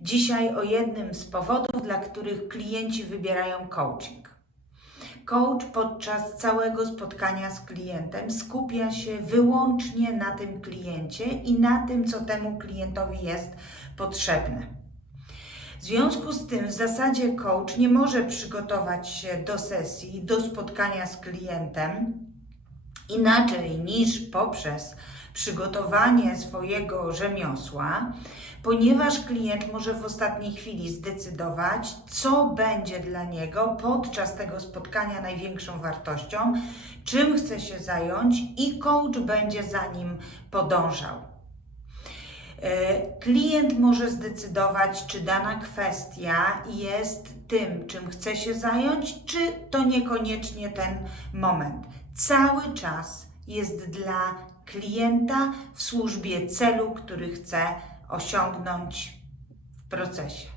Dzisiaj o jednym z powodów, dla których klienci wybierają coaching. Coach podczas całego spotkania z klientem skupia się wyłącznie na tym kliencie i na tym, co temu klientowi jest potrzebne. W związku z tym, w zasadzie coach nie może przygotować się do sesji, do spotkania z klientem inaczej niż poprzez przygotowanie swojego rzemiosła, ponieważ klient może w ostatniej chwili zdecydować, co będzie dla niego podczas tego spotkania największą wartością, czym chce się zająć i coach będzie za nim podążał. E, Klient może zdecydować, czy dana kwestia jest tym, czym chce się zająć, czy to niekoniecznie ten moment. Cały czas jest dla klienta w służbie celu, który chce osiągnąć w procesie.